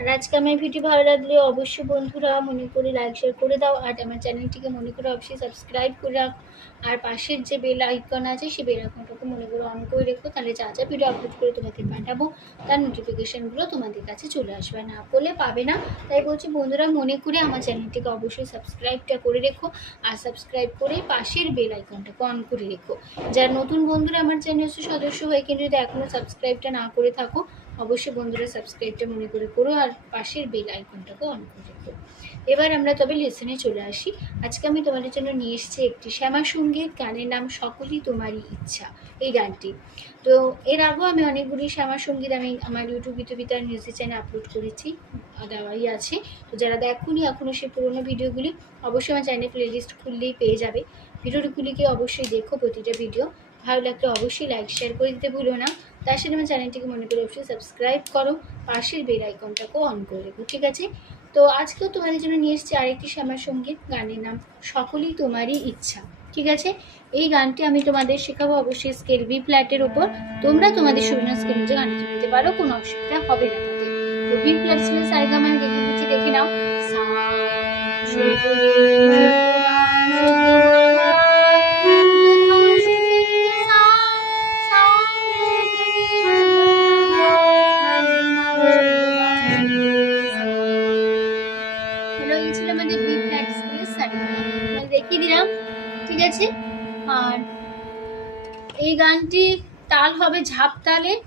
আর আজকে আমার ভিডিও ভালো লাগলে অবশ্যই বন্ধুরা মনে করে লাইক শেয়ার করে দাও। আর আমার চ্যানেলটিকে মনে করে অবশ্যই সাবস্ক্রাইব করে রাখ। আর পাশের যে বেল আইকন আছে, সেই বেল আইকনটাকে মনে করে অন করে রেখো। তাহলে যা যা ভিডিও আপলোড করে তোমাদের পাঠাবো, তার নোটিফিকেশানগুলো তোমাদের কাছে চলে আসবে। না করলে পাবে না। তাই বলছি বন্ধুরা, মনে করে আমার চ্যানেলটিকে অবশ্যই সাবস্ক্রাইবটা করে রেখো। আর সাবস্ক্রাইব করে পাশের বেল আইকনটাকে অন করে রেখো। যারা নতুন বন্ধুরা আমার চ্যানেল সদস্য হয়ে কিন্তু যদি এখনও সাবস্ক্রাইবটা না করে থাকো অবশ্যই বন্ধুরা সাবস্ক্রাইবটা মনে করে করো আর পাশের বেল আইকনটাকে অন করে রেখো। এবার আমরা তবে লেসনে চলে আসি। আজকে আমি তোমাদের জন্য নিয়ে এসেছি একটি শ্যামা সংগীত গানের নাম সকলই তোমারই ইচ্ছা, এই গানটি। তো এর আগেও আমি অনেকগুলি শ্যামা সংগীত আমি আমার ইউটিউব গীতবিতার মিউজিক চ্যানেলে আপলোড করেছি, দেওয়াই আছে। তো যারা দেখুনি এখনও সেই পুরোনো ভিডিওগুলি, অবশ্যই আমার চ্যানেল প্লেলিস্ট খুললেই পেয়ে যাবে। ভিডিওগুলিকে অবশ্যই দেখো প্রতিটা ভিডিও ভালো লাগলে অবশ্যই লাইক শেয়ার করে দিতে ভুলো না। তার সাথে আমার চ্যানেলটিকে মনে করে অবশ্যই সাবস্ক্রাইব করো পাশের বেল আইকনটাকেও অন করে রেখো ঠিক আছে? তো আজকেও তোমাদের জন্য নিয়ে এসেছি আরেকটি শ্যামা সংগীত গানের নাম সকলেই তোমারই ইচ্ছা ঠিক আছে? এই গানটি আমি তোমাদের শেখাবো অবশ্যই স্কেল বি ফ্ল্যাটের ওপর। তোমরা তোমাদের সুবিধা স্কেল অনুযায়ী গানটি নিতে পারো কোনো অসুবিধা হবে না তাতে। তো বি ফ্ল্যাট স্কেল দেখে দিচ্ছি দেখে নাও। সা, আমাদের দিলাম, ঠিক আছে? আর এই গানটি তাল হবে ঝাপতালে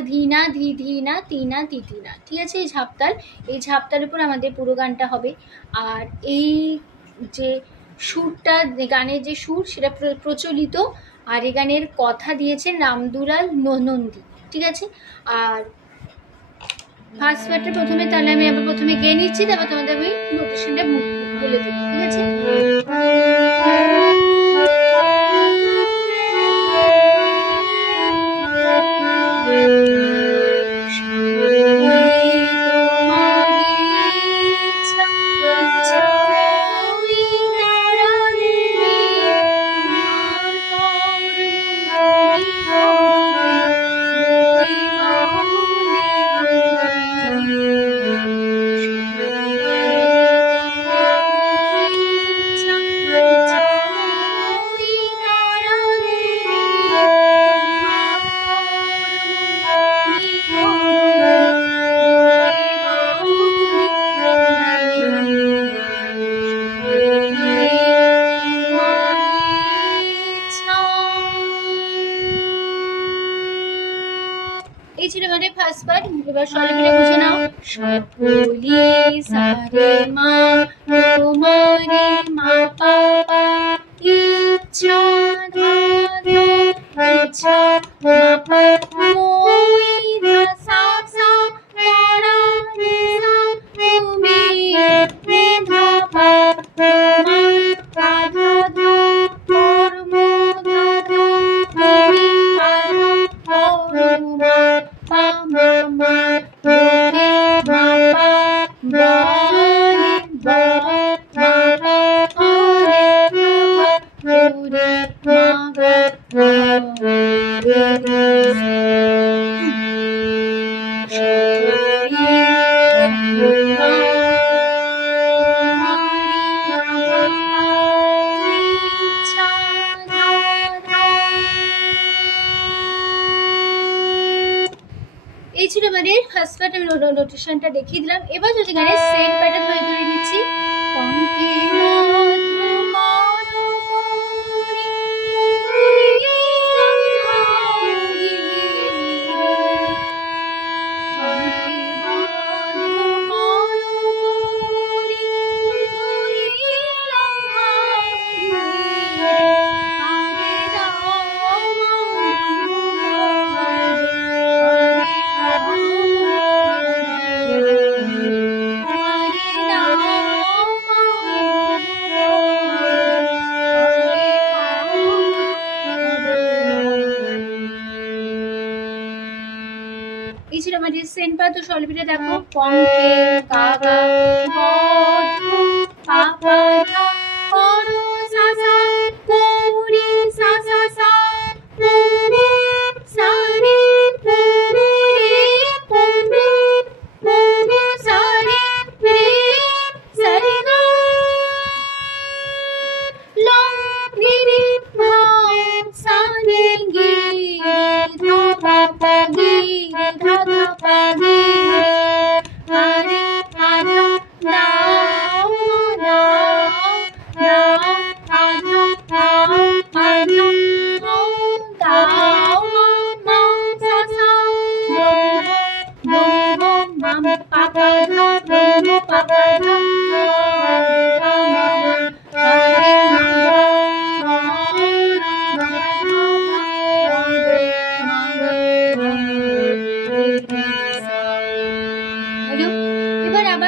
ধীনা ধি তিনা তিতিনা ঠিক আছে? এই ঝাপতাল এই আমাদের পুরো গানটা হবে। আর এই যে সুরটা, গানের যে সুর, সেটা প্র- প্রচলিত। আর এই গানের কথা দিয়েছেন রামদুলাল নন্দী ঠিক আছে? আর ফার্স্ট পার্টটা প্রথমে তাহলে আমি আবার প্রথমে গিয়ে নিচ্ছি, তারপর তোমাদের আমি নোটেশনটা বলে দেবো, ঠিক আছে? পার্ট এবার সলিপিটা বুঝে নাও সকলি সারে এই ছিল আমাদের ফার্স্ট আমি নোটেশনটা দেখিয়ে দিলাম। এবার যদি গানের সেকেন্ড প্যাটার্ন ধরে ধরে নিচ্ছি পঙ্কে তো সলবিটা দেখো পঙ্কে কাকা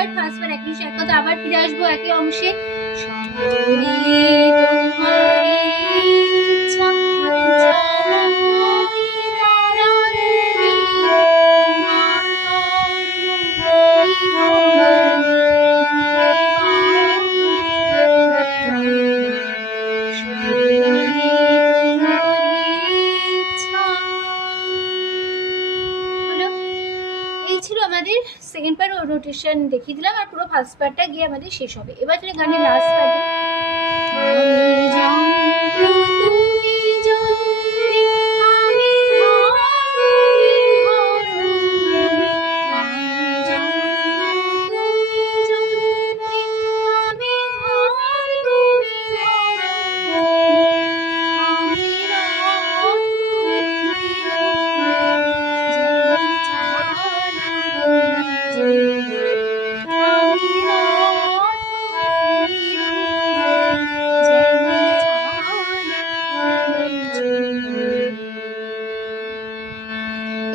আবার ফার্স্ট একই এক নিমিষে এক কথা আবার ফিরে আসব একই অংশে শঙ্করী সেকেন্ড পার্ট রোটেশন দেখিয়ে দিলাম আর পুরো ফার্স্ট পার্টটা গিয়ে আমাদের শেষ হবে এবার যদি গানের লাস্ট পার্টে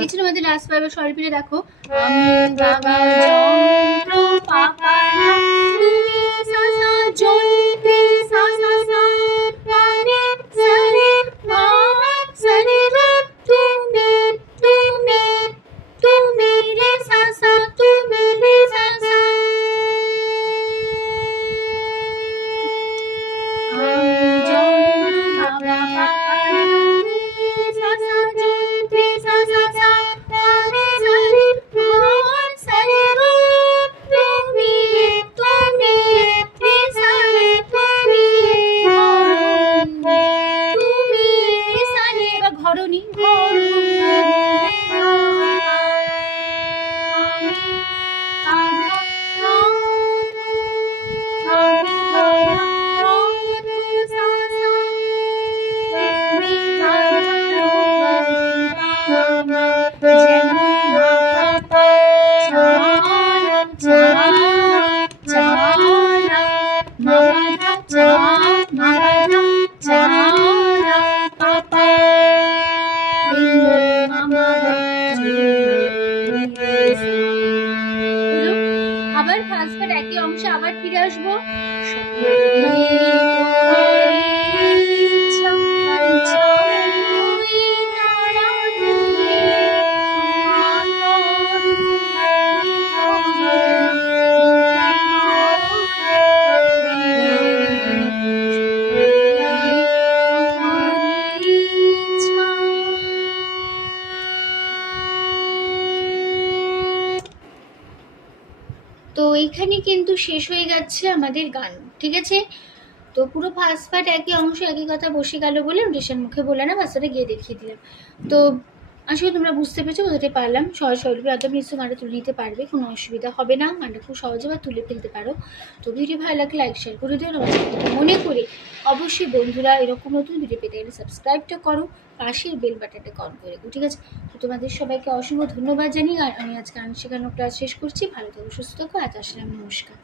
এই ছিল আমাদের লাস্ট শরীর পিঠে দেখো। আমি গাগা তো এইখানে কিন্তু শেষ হয়ে যাচ্ছে আমাদের গান, ঠিক আছে? তো পুরো ফার্স্ট পার্ট একই অংশ, একই কথা বসে গেল বলে রেশন মুখে বলে না বাচ্চাটা গিয়ে দেখিয়ে দিলাম। তো আসলে তোমরা বুঝতে পেরেছ, বোঝাতে পারলাম। সহজ সরলভাবে একদম নিশ্চয়ই গানটা তুলে নিতে পারবে, কোনো অসুবিধা হবে না। গানটা খুব সহজে বা তুলে ফেলতে পারো। তো ভিডিও ভালো লাগলে লাইক শেয়ার করে দিও। মনে করে অবশ্যই বন্ধুরা এরকম নতুন ভিডিও পেতে গেলে সাবস্ক্রাইবটা করো, পাশের বেল বাটনটা অন করে দিও, ঠিক আছে? তো তোমাদের সবাইকে অসংখ্য ধন্যবাদ জানি আর আমি আজকে গান শেখানো ক্লাস শেষ করছি। ভালো থাকো, সুস্থ থাকো, আজ আসলাম, নমস্কার।